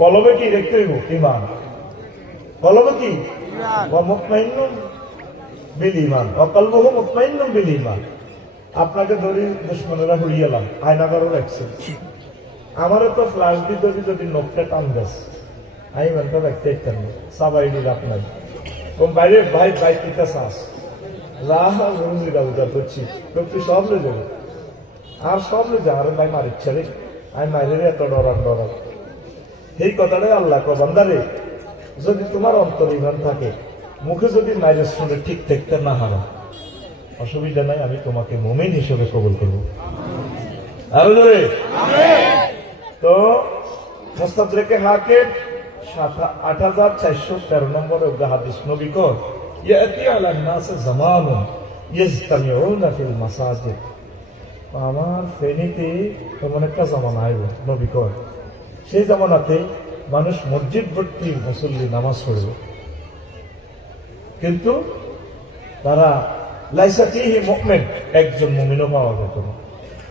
কলবে কি দেখতে হইব ইমান, কলবে কি মুতমাইন্নুন বিল ইমান অকলবহু মুতমাইন্নুন বিল ইমান। আপনাকে ধরি দুশ্মনেরা হুড়িয়েলাম, আয়নাগারও রাখছে, আমারও তো ফ্লাশ দিতে যদি নখটা টান দেশ আমি মানটা রাখতে ইচ্ছেন না, সাবাই দিল আপনার কোন বাইরে ভাই বাইক দিতে চাস রাহা করছি তুই সব লে যাবে আর সব লে যা, আরে ভাই মারিচ্ছে রে, আমি মাইরে এত ডরান ডরান। এই কথাটাই আল্লাহ কো বান্দারে, যদি তোমার অন্তর ইমান থাকে, মুখে যদি মাইরে শুনে ঠিক থাকতে না হারা, অসুবিধা নাই, আমি তোমাকে মুমিন হিসেবে কবুল করবো। আরো জোরে তো মুস্তাদরাকে হাকিম 8413 নম্বরে হাদিস নবী কো ইয়াতি আলা নাস জামানুন ইজতামিউনা ফিল মাসাজিদ, আমার ফেনীতে এমন একটা জামানা আইব নবী কো, সেই জামানাতে মানুষ মসজিদ ভর্তি মুসল্লি নামাজ পড়বে, কিন্তু তারা লাইসা ফীহি মুমিন, একজন মুমিনও পাওয়া যেত না।